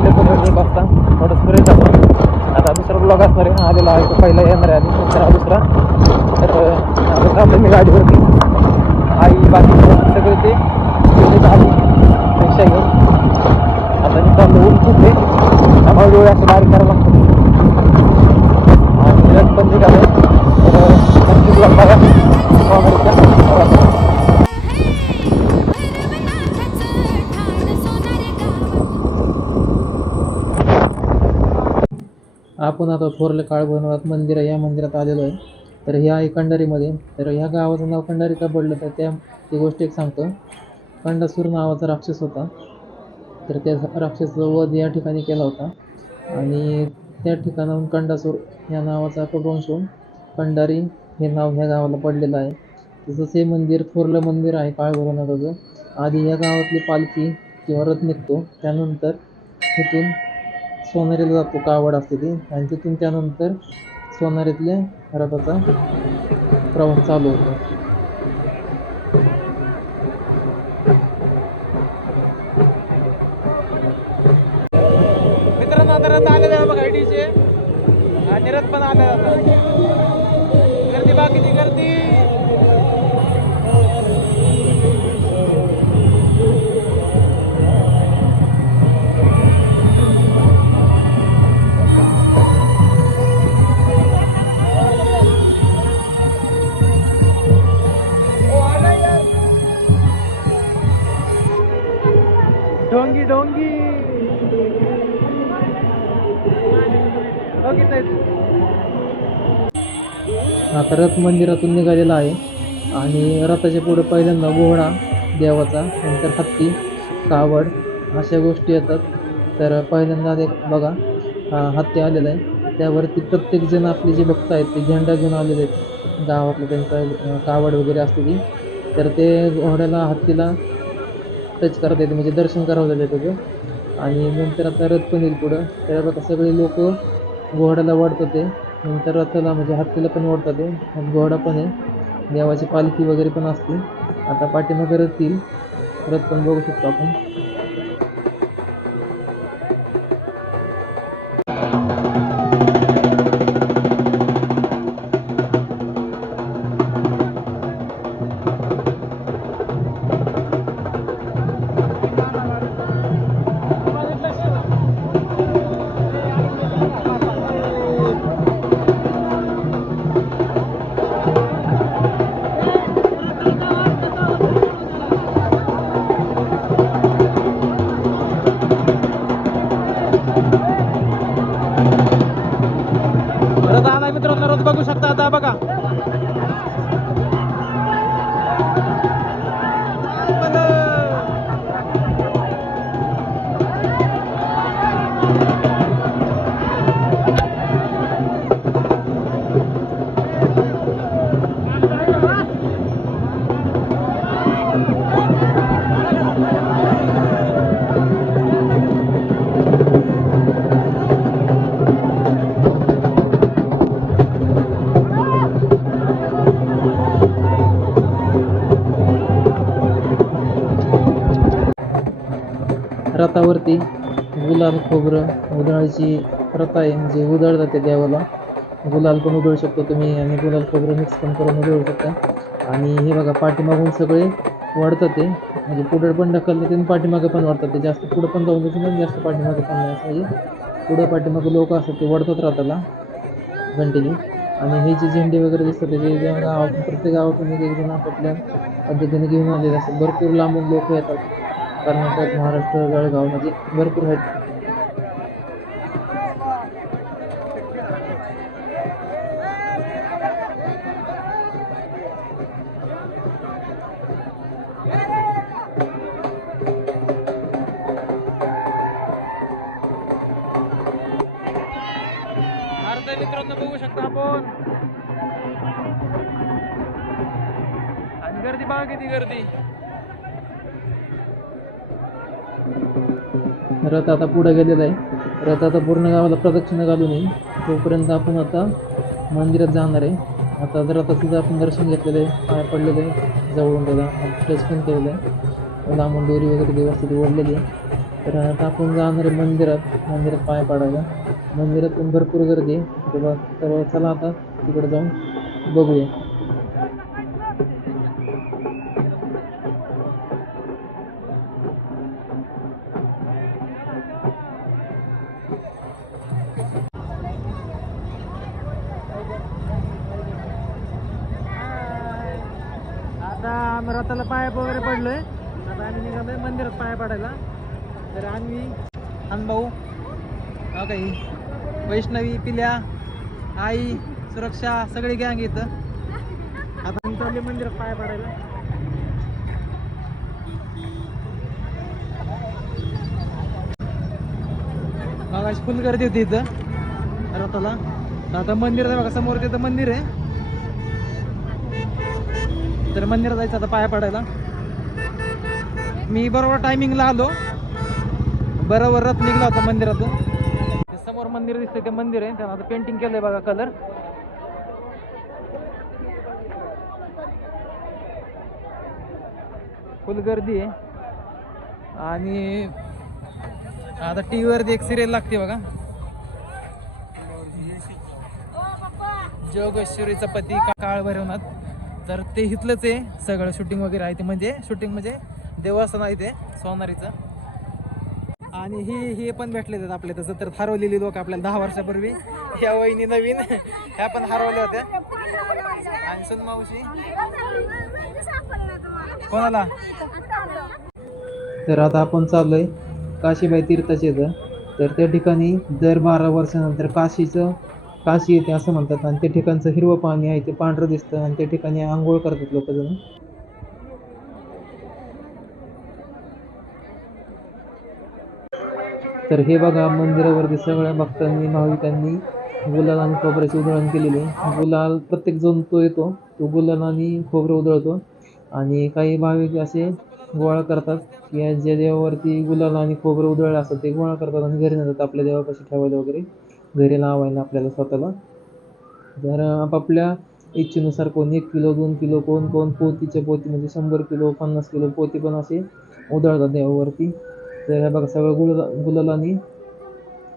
आले पण एक वाजता. थोडं स्प्रे आपण. आता दुसरा ब्लॉग असणार आहे. आलेला आहे. तो पहिला येणार आहे आणि दुसरा दुसरा. तर अं, आता चाललो मी गाडीवरती. आई बाकी सगळे ते आली रिक्षा घेऊन. आता मी चाललो. ऊन खूप आम्हाला डोळे असं बारीक करावं लागतो. आणि रथ पण निघाले. तर नक्की ब्लॉग बघा. आपण आता थोरले काळ मंदिर या मंदिरात आलेलो आहे. तर ह्या आहे तर ह्या गावाचं नाव कंडारी का पडलं तर त्या ती गोष्ट एक सांगतो. कंडासूर नावाचा राक्षस होता. तर त्या राक्षसाचा वध या ठिकाणी केला होता. आणि त्या ठिकाणाहून कंडासूर या नावाचा अपभ्रंश होऊन कंडारी हे नाव ह्या गावाला पडलेलं आहे. तसंच हे मंदिर थोरलं मंदिर आहे काळ भैरवनाथाचं आधी या गावातली पालखी किंवा रथ निघतो. त्यानंतर तिथून सोनारीला जातो कावड असते ती. आणि तिथून त्यानंतर सोनारीतल्या रथाचा प्रवास चालू होतो. मित्रांनो आता रथ आलेले आहे बघा आयडीचे आणि रथ पण आलेला आता आता रथ मंदिरातून निघालेला आहे. आणि रथाच्या पुढे पहिल्यांदा घोडा देवाचा नंतर हत्ती कावड अशा गोष्टी येतात. तर पहिल्यांदा एक बघा हत्ती आलेला आहे. त्यावरती प्रत्येकजण आपले जे भक्त आहेत ते झेंडा घेऊन आलेले आहेत. गावातलं त्यांचा कावड वगैरे असते ती. तर ते घोड्याला हत्तीला टच करता येते म्हणजे दर्शन करावं जाते त्याचं. आणि नंतर आता रथ पण येईल पुढं. तर बघा सगळे लोक घोड्याला वाढतात ते. नंतर रथाला म्हणजे हत्तीला पण ओढतात आहे घोडा पण आहे. देवाची पालखी वगैरे पण असते. आता पाठीमागे रथ येईल. रथ पण बघू शकतो आपण. रथावरती गुलाल खोबरं उधळायची प्रथा आहे म्हणजे उधळतात ते देवाला. गुलाल पण उधळू शकतो तुम्ही आणि गुलाल खोबरं मिक्स पण करून उधळू शकता. आणि हे बघा पाठीमागून सगळे वाढतात ते. म्हणजे पुढं पण ढकललं ते आणि पाठीमागे पण वाढतात ते. जास्त पुढं पण जाऊन देत नाही जास्त पाठीमागे पण नाही असं म्हणजे पुढं पाठीमागे लोक असतात ते वाढतात राहताला घंटेने आणि हे जे झेंडे वगैरे दिसतात ते जे गावातून प्रत्येक गावातून एक एक जण आपापल्या पद्धतीने घेऊन आलेले असतात. भरपूर लांबून लोक येतात. कर्नाटक महाराष्ट्र जळगावमध्ये भरपूर आहेत. रथ आता पुढं गेलेला आहे. रथ आता पूर्ण गावाला प्रदक्षिणा घालून येईल. तोपर्यंत आपण आता मंदिरात जाणार आहे. आता जर आता तिथं आपण दर्शन घेतलेलं आहे पाय पडलेलं आहे जवळून त्याला टच पण केलेलं आहे. लांबून दोरी वगैरे व्यवस्थित ओढलेली आहे. तर आता आपण जाणार आहे मंदिरात. मंदिरात पाय पाडायला. मंदिरात पण भरपूर गर्दी आहे. तेव्हा तर चला आता तिकडे जाऊन बघूया. हा काही. वैष्णवी पिल्या आई सुरक्षा सगळी गँग इथं. आता चालले मंदिर पाया पडायला. मागाशी फुल गर्दी होती इथं रथाला. आता मंदिर आहे बघा समोर तिथं मंदिर आहे. तर मंदिरात जायचं आता पाया पडायला. मी बरोबर टायमिंगला आलो. बरोबर रथ निघला होता मंदिरातून मंदिर दिसतंय ते मंदिर आहे. त्यानं आता पेंटिंग केलंय बघा कलर फुल गर्दी आहे. आणि आता टी व्हीवरती एक सिरियल लागते बघा. जोगेश्वरीचा पती का- काळ भैरवनाथ. तर ते इथलंच आहे. सगळं शूटिंग वगैरे आहे ते. म्हणजे शूटिंग म्हणजे देवस्थान आहे ते सोनारीचं. आणि ही हे पण भेटले आहेत आपल्या तसं तर हरवलेली लोक आपल्याला दहा वर्षापूर्वी. ह्या वहिनी नवीन. ह्या पण हरवल्या होत्या. आणि सुन मावशी? कोणाला? तर आता आपण चाललोय काशीबाई तीर्थाचे तर त्या ठिकाणी दर बारा वर्षानंतर काशीचं काशी येते असं म्हणतात. आणि त्या ठिकाणचं हिरवं पाणी आहे ते पांढरं दिसतं. आणि त्या ठिकाणी आंघोळ करतात लोकजण तर हे बघा मंदिरावरती सगळ्या भक्तांनी भाविकांनी गुलाल आणि खोबऱ्याची उधळण केलेली. गुलाल प्रत्येक जण तो येतो तो गुलाल आणि खोबरं उधळतो. आणि काही भाविक असे गोळा करतात. की या ज्या देवावरती गुलाल आणि खोबरं उधळलं असतं ते गोळा करतात आणि घरी नेतात आपल्या देवापाशी ठेवायला वगैरे. घरी लावायला आपल्याला स्वतःला. तर आपापल्या इच्छेनुसार कोण एक किलो दोन किलो कोण कोण पोतीच्या पोती म्हणजे शंभर किलो पन्नास किलो पोती पण असे उधळतात देवावरती. तर हे बघा सगळं गुल गुलालानी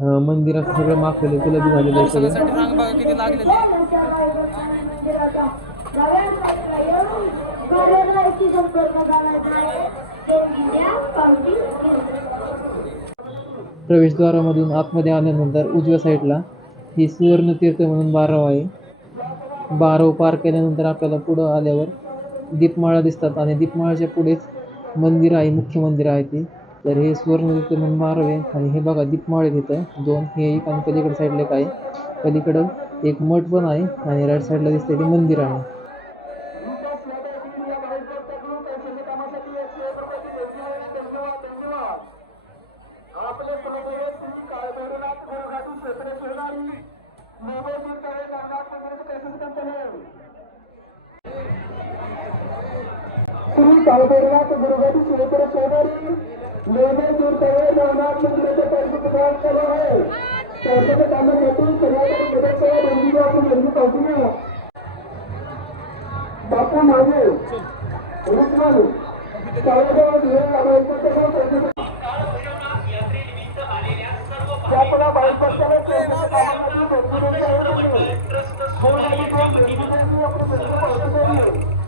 अं, मंदिरात सगळं माखलेलं गुलाबी झालेलं आहे सगळं. किती लागले प्रवेशद्वारामधून आतमध्ये आल्यानंतर उजव्या साईडला ही सुवर्ण तीर्थ म्हणून बाराव आहे. बाराव पार केल्यानंतर आपल्याला पुढं आल्यावर दीपमाळा दिसतात आणि दीपमाळाच्या पुढेच मंदिर आहे मुख्य मंदिर आहे ते. तर हे सुवर्ण म्हणून बाराव आहे. आणि हे बघा दीपमाळे तिथं दोन हे एक आणि पलीकडे साईडला एक आहे. पलीकडं एक मठ पण आहे आणि राईट साईडला दिसतंय ते मंदिर आहे. श्री काळभैरवात गुरुगाडी शिवकर सोनारी निर्णय तीर्थवे नवनाथ मंदिराचे परिस्थिती प्रदान केलं आहे. त्याच्या कामासाठी कर्नाटक प्रदेशाला बंदी आपण बंदी पाहूया बापू माझे रुक्मण धुळे बंदी आपण बंदी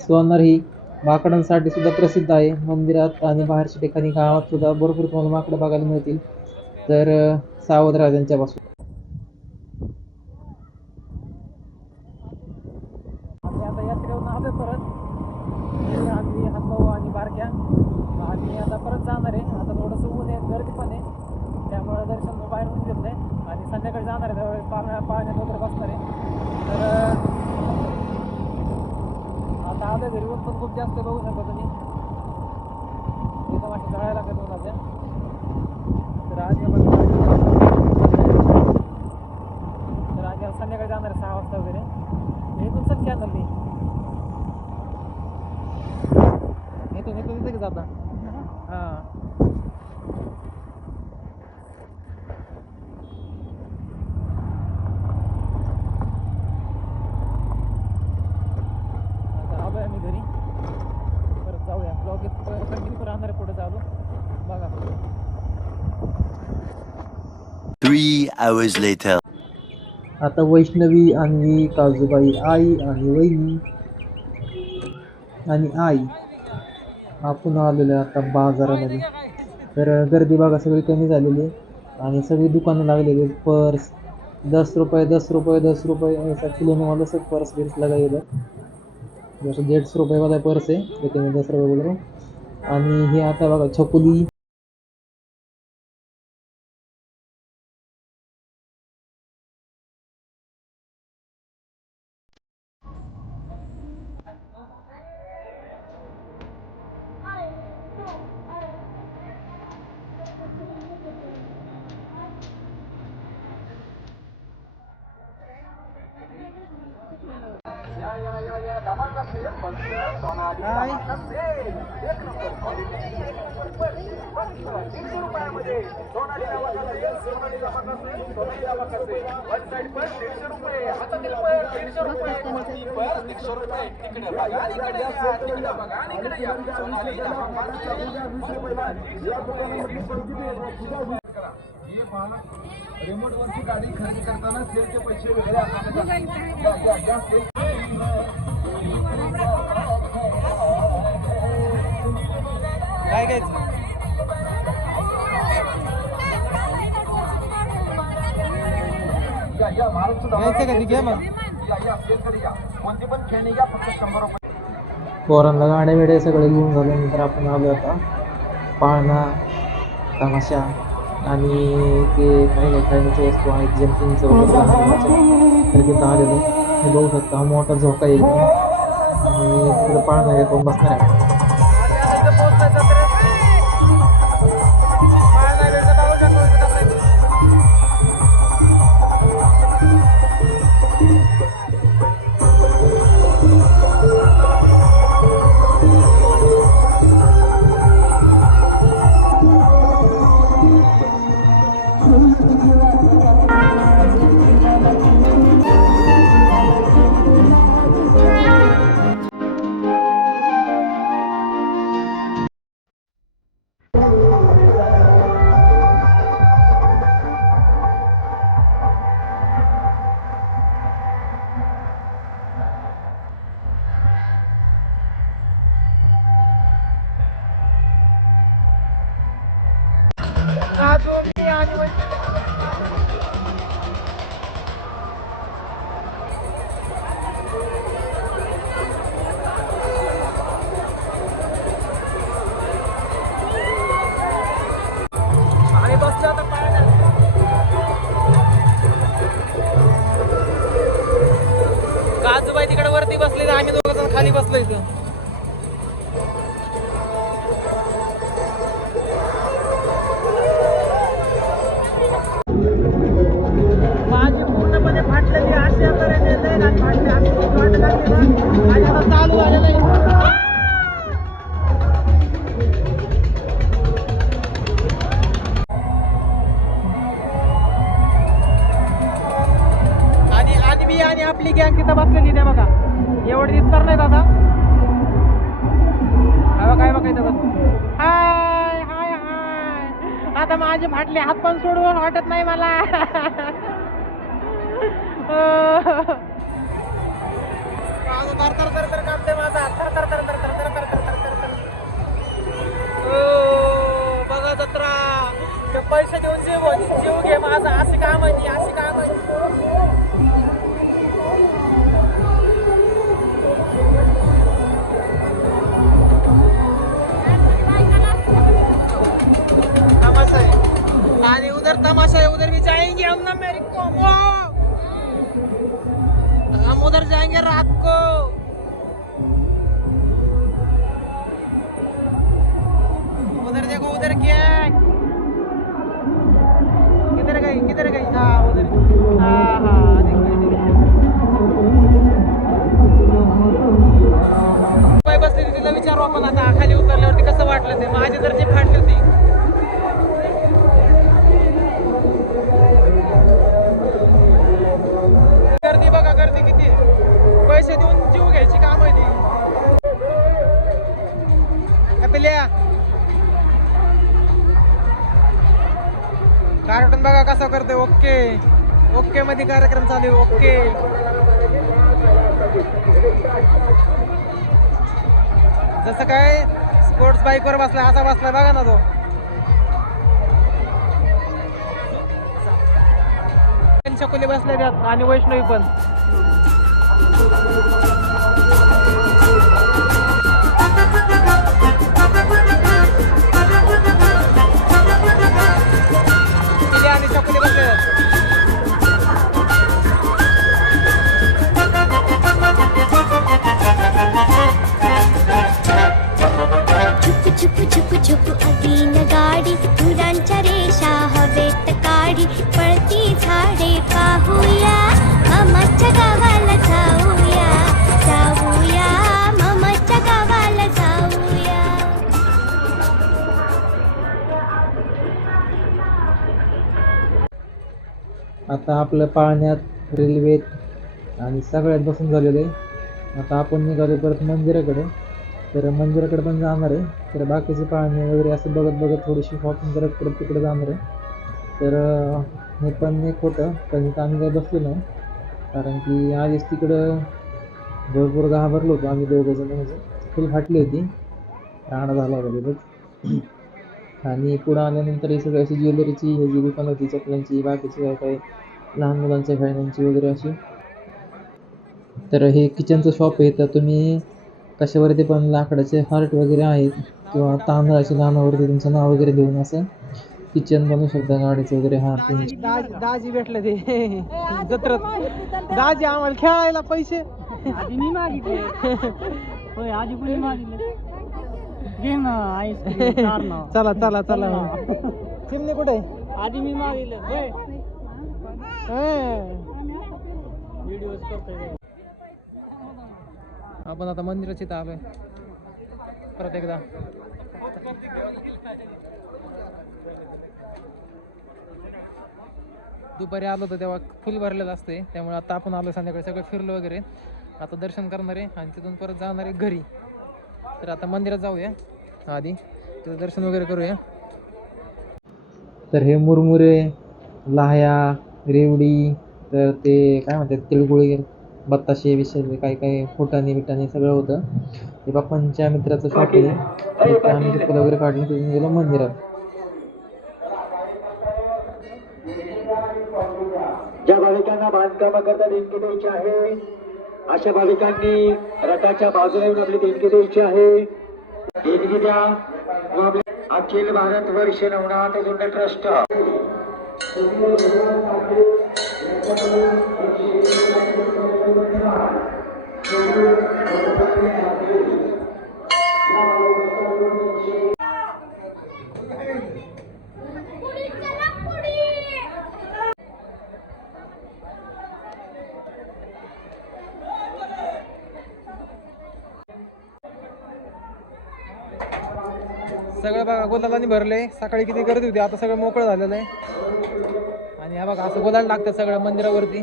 सोनार ही माकडांसाठी सुद्धा प्रसिद्ध आहे. मंदिरात आणि बाहेरच्या ठिकाणी गावात सुद्धा भरपूर तुम्हाला माकडं बघायला मिळतील. तर सावध राहा त्यांच्यापासून आता यात्रेवरून आलोय परत आम्ही हातभाऊ आणि बारक्या आणि आता परत जाणार आहे आता थोडंसं ऊन आहे गर्दी पण आहे त्यामुळे दर्शन बाहेरून घेत नाही आणि संध्याकाळी जाणार आहे त्यावेळेस पाण्या पाण्यात वगैरे बसणार आहे तर अं, आता आलं घरी ऊन पण खूप जास्त बघू शकता तुम्ही. इथं माझ्या जळायला लागत उन्हाच्या तर आज आपण तर आज संध्याकाळी जाणार आहे सहा वाजता वगैरे हे तुमचंच चॅनल नाही इथून इथून इथे जाता हां आता आलोय आम्ही घरी परत जाऊया ब्लॉग कंटिन्यू राहणार आहे पुढे जाऊ बघा Three hours later. आता वैष्णवी आणि काजूबाई आई आणि वहिनी आणि आई आपण आलेलो आहे आता बाजारामध्ये. तर गर्दी बघा सगळी कमी झालेली आहे आणि सगळी दुकानं लागलेली आहेत. पर्स दस रुपये दस रुपये दस रुपये असं किलोने मला असं पर्स बिर्स लगा जसं दीडशे रुपयेवाला पर्स आहे त्याच्याने दस रुपये बोल आणि हे आता बघा छकुली तीनशे रुपये हातातील पण दीडशे रुपये पण या इकडे या सोनाली हे पाहणं रिमोट वरची गाडी खरेदी करताना सेलचे पैसे वगैरे रुपये. पोरांना गाड्या बिड्या सगळे घेऊन झाल्यानंतर आपण आलो आता. पाळणा तमाशा आणि ते काही काही खाण्याच्या वस्तू आहेत जंपिंगचं वगैरे तर तिथं आलेलो. हे बघू शकता मोठा झोका एकदम. आणि तिकडे पाळणा घेतो बसणार आहे. आणि आपली गँग तिथं बसलेली नाही बघा. एवढी दिसणार नाही दादा. हा काय हे बघा इथं बस हाय हाय हाय. आता माझे फाटले हात पण सोडून वाटत नाही मला. माझं तर तर तर तर कापते माझा हात. तर तर तर तर तर तर तर तर तर तर ओ, बघा जत्रा. पैसे देऊन जीव जीव घे माझा. असे काम आहे ती अशी काम आहे अरे आणि उधर तमाशा है उधर भी जाएंगे हम ना मेरे को हम उधर जाएंगे रात को। उधर देखो उधर क्या है? किधर गई किधर गई? हाँ उधर। हाँ हाँ देखो देखो बाय बसली तिला विचारू आपण आता खाली उतरल्यावरती कसं वाटलं ते? माझी जर जी फाटली होती. जीव घ्यायची काम आहे ती आपल्या कार्टून बघा कसा करतोय. ओके. ओके मध्ये कार्यक्रम चालू आहे. ओके. जसं काय स्पोर्ट्स बाईकवर बसलाय असा बसलाय बघा ना तो. चकुली बसले त्यात आणि वैष्णवी पण. आता आपलं पाळण्यात रेल्वेत आणि सगळ्यात बसून झालेलं आहे. आता आपण निघालो परत मंदिराकडे. तर मंदिराकडे पण जाणार आहे. तर बाकीचे पाळणे वगैरे असं बघत बघत थोडीशी शॉपिंग करत परत तिकडे जाणार आहे. तर हे पण एक होतं पण इथं आम्ही काही बसलो नाही. कारण की आधीच तिकडं भरपूर घाबरलो होतो आम्ही दोघं जण. म्हणजे फुल फाटली होती. राणा झाला होता तिथंच आणि पुढं आल्यानंतर ही सगळी अशी ज्वेलरीची हे जी दुकान होती चपलांची बाकीची काय काय लहान मुलांच्या खेळण्यांची वगैरे अशी. तर हे किचनचं शॉप आहे तर तुम्ही कशावरती पण लाकडाचे हार्ट वगैरे आहेत किंवा तांदळाच्या नानावरती तुमचं नाव वगैरे देऊन असं किचन बनवू शकता गाडीचं वगैरे हा दाजी दाजी भेटले ते. जत्रत. दाजी आम्हाला खेळायला पैसे. आधी मी मागितले. होय आधी कोणी मागितले? घे ना आईस्क्रीम चार ना. चला चला चला. चिमणी कुठे आधी मी मागितलं. होय. आपण आता मंदिराच्या इथं आलोय. परत एकदा. दुपारी आलो होतो तेव्हा फुल भरलेलं असते त्यामुळे आता आपण आलो संध्याकाळी. सगळं फिरलो वगैरे. आता दर्शन करणार आहे आणि तिथून परत जाणार आहे घरी. तर आता मंदिरात जाऊया. आधी तिथं दर्शन वगैरे करूया. तर हे मुरमुरे लाह्या रेवडी तर ते काय म्हणतात तिळगुळी बत्ताशे विषय काय काय फुटाणे बिटाणे सगळं होतं. ते बाप्पांच्या मित्राचं शॉप आहे. तिथं आम्ही चप्पल वगैरे काढली तिथून गेलो मंदिरात. ज्या भाविकांना बांधकामाकरता देणगी द्यायची आहे अशा भाविकांनी रथाच्या बाजूला येऊन आपली देणगी द्यायची आहे. देणगी द्या. व आपले अखिल भारत वर्ष नवनाथ झुंड ट्रस्ट. Thank you. सगळं बघा गुलालाने भरले. सकाळी किती गर्दी होती आता सगळं मोकळं झालेलं आहे. आणि हा बघा असं गुलाल लागतं सगळं मंदिरावरती.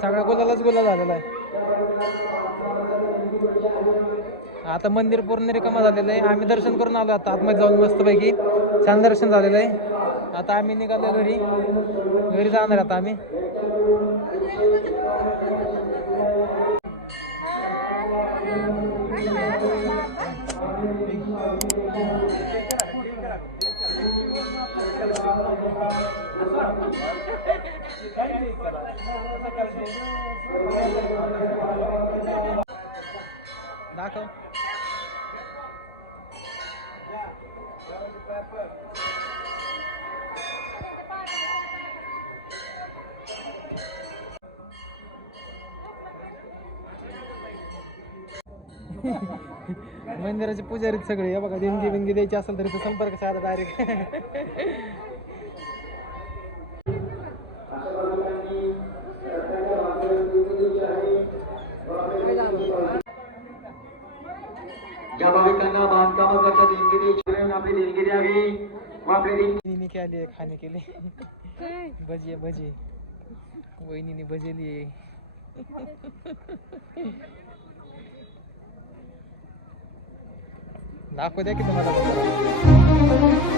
सगळा गोलालाच गोला झालेला आहे. आता मंदिर पूर्ण रिकामा झालेलं आहे. आम्ही दर्शन करून आलो आता आतमध्ये जाऊन मस्तपैकी. छान दर्शन झालेलं आहे. आता आम्ही निघालो घरी. घरी जाणार आता आम्ही. दाखव. मंदिराचे पुजारी सगळे बघा देणगी बिंगी द्यायची असेल तर संपर्क साधा डायरेक्ट आपली व आपली आली खाने के लिए. भजी भजी वहिनीने भजेली दाखव द्या की तुम्हाला.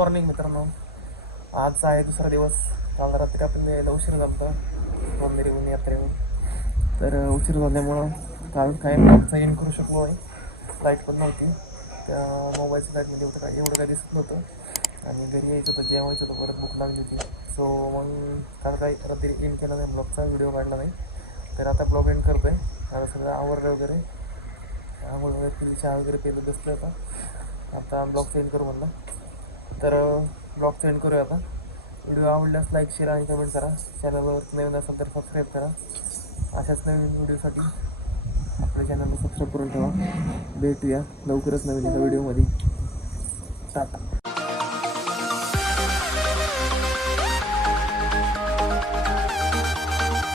मॉर्निंग मित्रांनो. आज आहे दुसरा दिवस. काल रात्री आपण यायला उशीर झाला होता मंदिरी ऊन यात्रेवर तर उशीर झाल्यामुळं काल काय इन करू शकलो नाही. लाइट पण नव्हती. त्या मोबाईलच्या लाईटमध्ये म्हणजे होतं काय एवढं काय दिसत नव्हतं. आणि घरी यायचं होतं जेवायचं होतं परत भूक लागली होती. सो मग काल काही रात्री इन केला नाही ब्लॉगचा व्हिडिओ काढला नाही. तर आता ब्लॉग एंड करतो आहे आता सगळं आवरलं वगैरे. आंघोळ वगैरे केली चहा वगैरे पेलं बसलं आता. आता ब्लॉग सेंड करू म्हणलं. तर ब्लॉग सेंड करूया आता व्हिडिओ आवडल्यास लाईक शेअर आणि कमेंट करा. चॅनलवर नवीन असेल तर सबस्क्राईब करा. अशाच नवीन व्हिडिओसाठी आपल्या चॅनलला सबस्क्राईब करून ठेवा. भेटूया लवकरच नवीन एका व्हिडिओमध्ये टाटा.